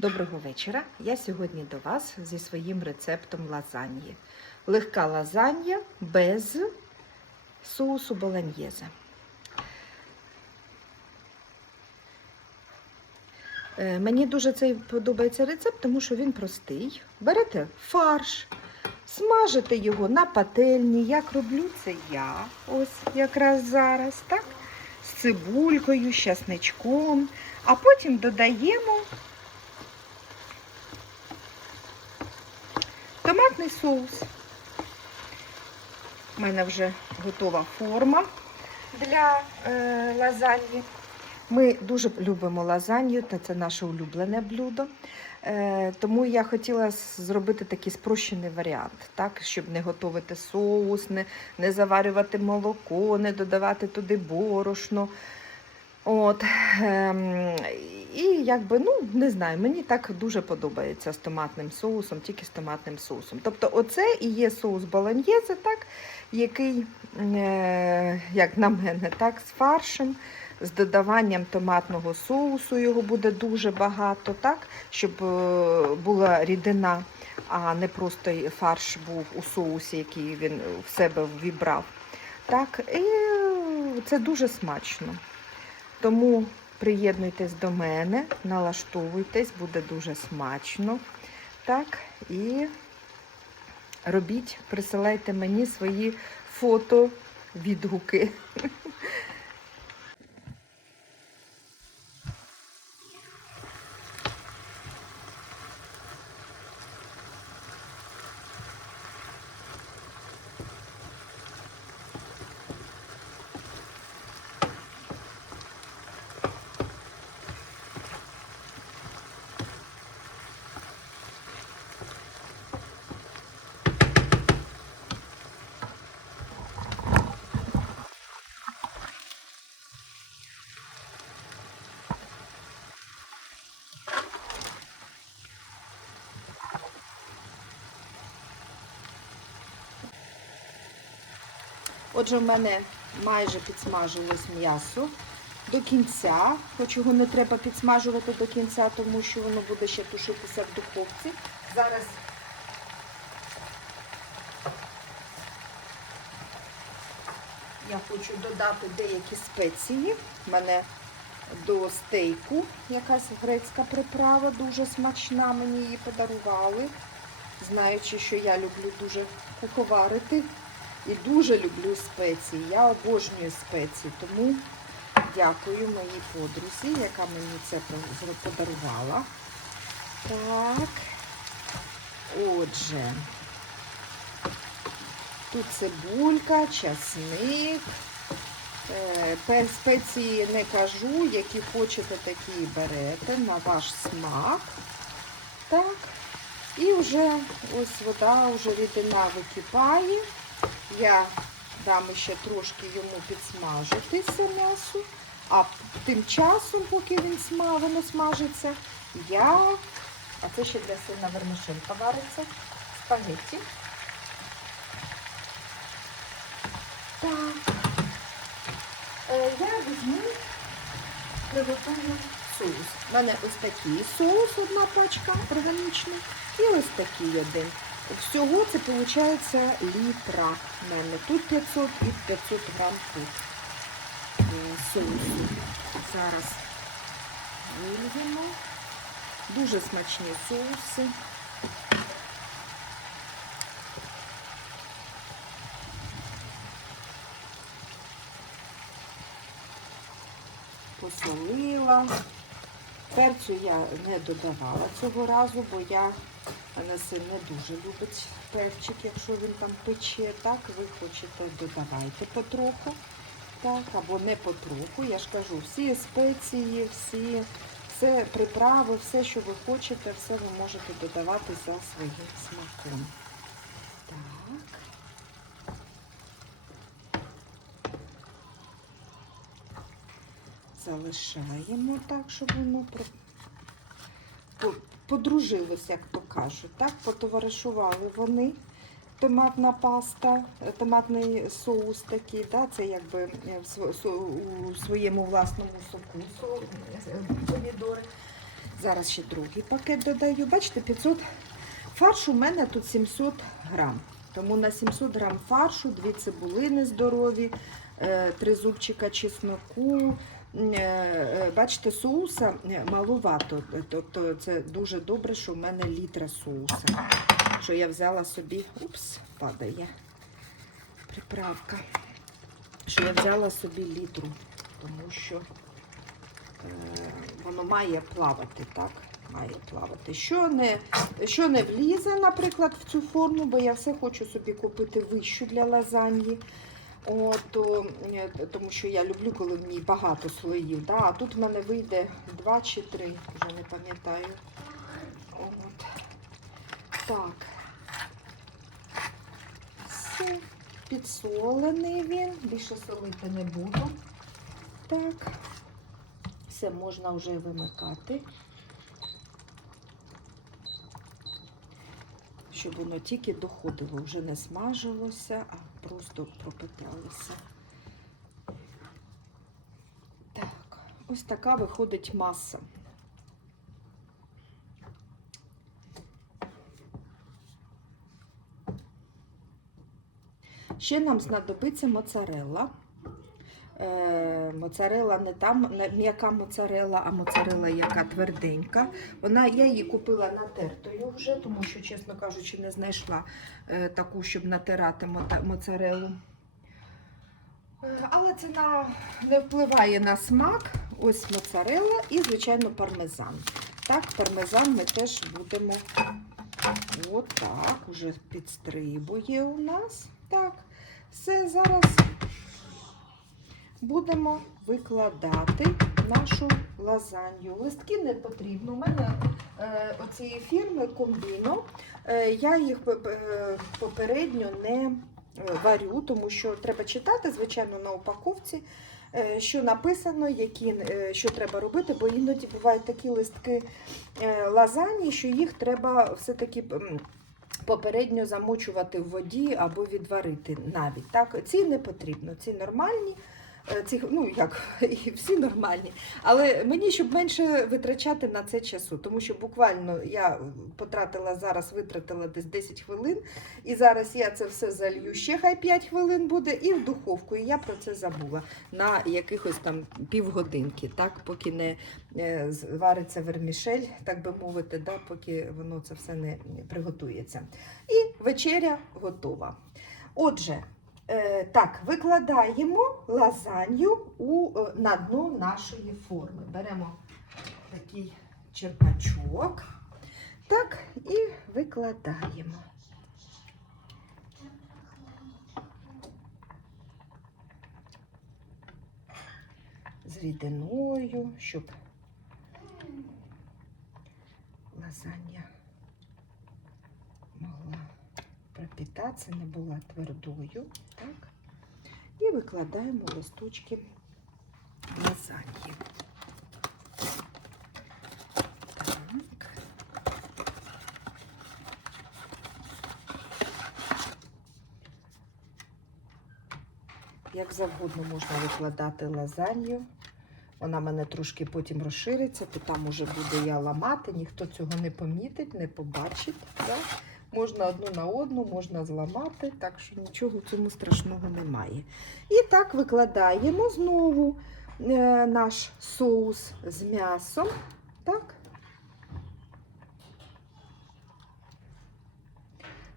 Доброго вечора. Я сьогодні до вас зі своїм рецептом лазаньї. Легка лазанья без соусу болоньєзе. Е, Мені дуже цей подобається рецепт, тому що він простий. Берете фарш, смажите його на пательні. Як роблю це я, ось якраз зараз, так? З цибулькою, з часничком, а потім додаємо Томатний соус. У мене вже готова форма для е, лазаньї. Ми дуже любимо лазанью, та це наше улюблене блюдо. Е, тому я хотіла зробити такий спрощений варіант, так, щоб не готувати соус, не, не заварювати молоко, не додавати туди борошно. От, ем, і якби, ну, не знаю, мені так дуже подобається з томатним соусом, тільки з томатним соусом. Тобто, оце і є соус болоньєзе, так, який, е, як на мене, так, з фаршем, з додаванням томатного соусу його буде дуже багато, так, щоб е, була рідина, а не просто фарш був у соусі, який він в себе вібрав. Так, і це дуже смачно. Тому приєднуйтесь до мене, налаштовуйтесь, буде дуже смачно. Так, і робіть, присилайте мені свої фото, відгуки. Отже, в мене майже підсмажилось м'ясо до кінця, хоч його не треба підсмажувати до кінця, тому що воно буде ще тушитися в духовці. Зараз я хочу додати деякі спеції. У мене до стейку якась грецька приправа, дуже смачна, мені її подарували. Знаючи, що я люблю дуже куховарити і дуже люблю спеції. Я обожнюю спеції, тому дякую моїй подрузі, яка мені це подарувала. Так, отже, тут цибулька, часник. Е, Спеції не кажу, які хочете, такі берете на ваш смак. Так. І вже ось вода, вже рідина википає. Я дам ще трошки йому підсмажитися м'ясо. А тим часом, поки він воно смажиться, я, а це ще для сина вермишелька вариться, спагетті. Так. Е, я візьму, приготую соус. У мене ось такий соус, одна пачка органічний, і ось такий один. Всього це виходить літра в мене. Тут 500 і 500 грам тут е, соусу. Зараз вильємо. Дуже смачні соуси. Посолила. Перцю я не додавала цього разу, бо я син не дуже любить перчик, якщо він там пече. Так, ви хочете, додавайте потроху. Так, або не потроху. Я ж кажу, всі спеції, всі, все приправи, все, що ви хочете, все ви можете додавати за своїм смаком. Так. Залишаємо так, щоб воно при- по- подружилось, як кажуть. Так, потоваришували вони. Томатна паста, е, томатний соус такий, да, це якби е, у своєму власному соку помідори. Зараз ще другий пакет додаю. Бачите, 500 фаршу у мене тут 700 грам. Тому на 700 грам фаршу, дві цибулини здорові, е, три зубчика чесноку. Е, е, Бачите, соуса е, малувато. Тобто це дуже добре, що в мене літра соуса. Що я взяла собі. Упс, падає приправка. Що я взяла собі літру, тому що е, воно має плавати, так? Має плавати. Що не, що не влізе, наприклад, в цю форму, бо я все хочу собі купити вищу для лазаньї. От, е, тому що я люблю, коли в ній багато слоїв. Да? А тут в мене вийде два чи три, вже не пам'ятаю. От. Так. Все. Підсолений він, більше солити не буду. Так. Все можна вже вимикати. Щоб воно тільки доходило, вже не смажилося, а просто пропиталися. Так, ось така виходить маса. Ще нам знадобиться моцарелла. Моцарелла не там м'яка моцарелла, а моцарелла, яка тверденька. Вона, я її купила натертою вже, тому що, чесно кажучи, не знайшла е, таку, щоб натирати моцарелу. Е, Але це не впливає на смак. Ось моцарелла і, звичайно, пармезан. Так, пармезан ми теж будемо отак, уже підстрибує у нас. Так, все зараз будемо викладати нашу лазанью. Листки не потрібно. У мене е, оцієї фірми комбіно. Е, я їх пе- попередньо не е, варю, тому що треба читати, звичайно, на упаковці. е, Що написано, які, е, що треба робити, бо іноді бувають такі листки е, лазані, що їх треба все-таки попередньо замочувати в воді або відварити навіть. Так? Ці не потрібно, ці нормальні. Е, Ці, ну як і всі нормальні, але мені щоб менше витрачати на це часу, тому що буквально я потратила зараз, витратила десь 10 хвилин, і зараз я це все залью ще хай 5 хвилин буде, і в духовку. І я про це забула на якихось там півгодинки, так, поки не е, звариться вермішель, так би мовити, да, поки воно це все не приготується. І вечеря готова. Отже, так, викладаємо лазанью у, е, на дно нашої форми. Беремо такий черпачок. Так, і викладаємо. З рідиною, щоб лазанья пропитатися, не була твердою. Так? І викладаємо листочки лазаньї. Так. Як завгодно можна викладати лазанью. Вона мене трошки потім розшириться, то там уже буде я ламати, ніхто цього не помітить, не побачить. Да? Можна одну на одну, можна зламати, так що нічого в цьому страшного немає. І так викладаємо знову е, наш соус з м'ясом. Так.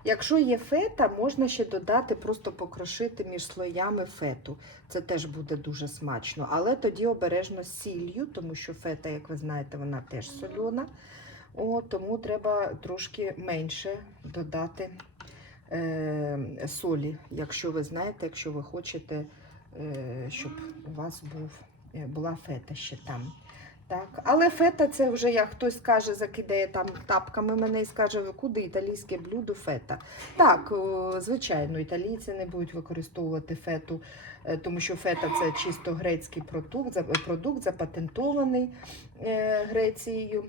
Якщо є фета, можна ще додати, просто покрошити між слоями фету. Це теж буде дуже смачно. Але тоді обережно з сіллю, тому що фета, як ви знаєте, вона теж сольона. О, тому треба трошки менше додати е, солі, якщо ви знаєте, якщо ви хочете, е, щоб у вас був, е, була фета ще там. Так, але фета це вже як хтось скаже, закидає там тапками мене і скаже, куди італійське блюдо фета. Так, звичайно, італійці не будуть використовувати фету, е, тому що фета це чисто грецький продукт, продукт запатентований е, Грецією.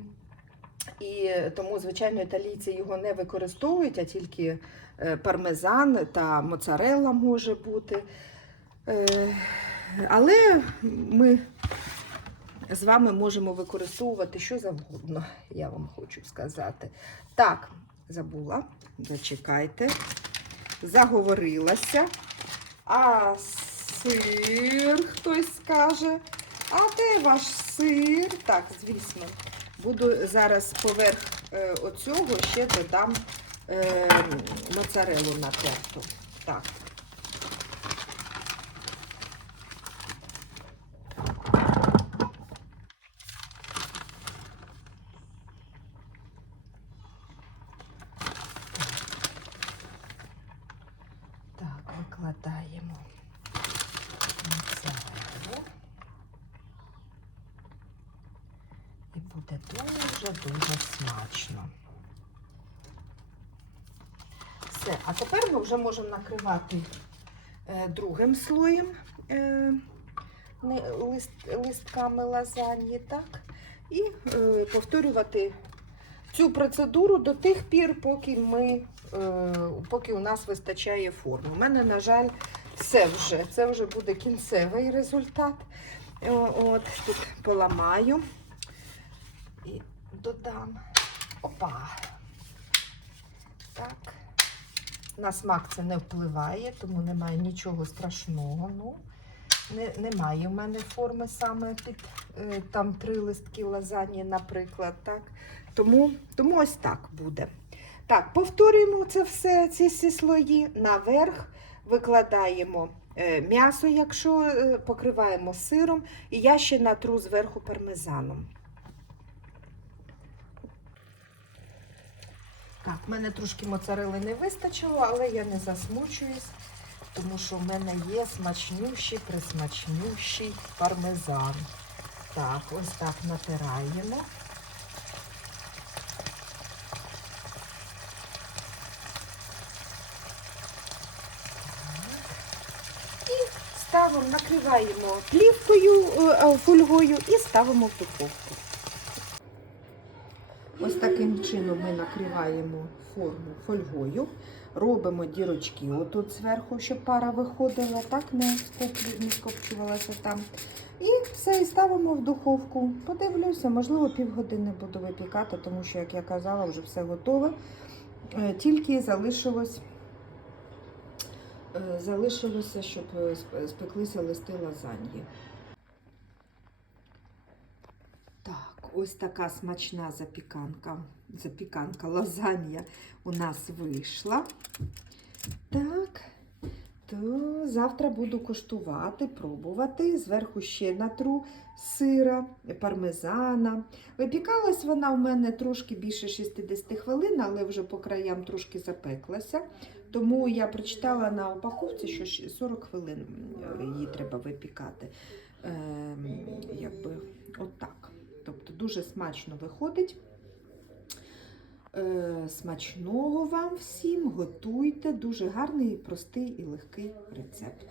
І тому, звичайно, італійці його не використовують, а тільки е, пармезан та моцарелла може бути. Е, Але ми з вами можемо використовувати що завгодно, я вам хочу сказати. Так, забула, зачекайте, заговорилася. А сир, хтось скаже. А де ваш сир? Так, звісно, буду зараз поверх е, оцього ще додам е, моцарелу натерту. Так викладаємо моцарелу. І буде дуже-дуже смачно. Все, а тепер ми вже можемо накривати е, другим слоєм е, лист, листками лазаньї, так? І е, повторювати цю процедуру до тих пір, поки ми, поки у нас вистачає форми. У мене, на жаль, все вже. Це вже буде кінцевий результат. От, тут поламаю і додам. Опа. Так. На смак це не впливає, тому немає нічого страшного. Ну, не, немає в мене форми саме під е, там три листки лазані, наприклад. так. Тому, тому ось так буде. Так, повторюємо це все, ці всі слої. Наверх викладаємо е, м'ясо, якщо е, покриваємо сиром, і я ще натру зверху пармезаном. Так, в мене трошки моцарели не вистачило, але я не засмучуюсь, тому що в мене є смачнющий, присмачнющий пармезан. Так, ось так натираємо. Ставимо, накриваємо плівкою, е, фольгою і ставимо в духовку. Ось таким чином ми накриваємо форму фольгою, робимо дірочки отут зверху, щоб пара виходила, так не, скопчувалася там. І все, і ставимо в духовку. Подивлюся, можливо, півгодини буду випікати, тому що, як я казала, вже все готове. Е, Тільки залишилось, е, залишилося, щоб е, спеклися листи лазаньї. Так, ось така смачна запіканка, запіканка лазанья у нас вийшла. Так, то завтра буду коштувати, пробувати. Зверху ще натру сира, пармезана. Випікалась вона у мене трошки більше 60 хвилин, але вже по краям трошки запеклася. Тому я прочитала на упаковці, що 40 хвилин е, її треба випікати. Ем, якби отак. Тобто дуже смачно виходить. Е, Смачного вам всім, готуйте. Дуже гарний, простий і легкий рецепт.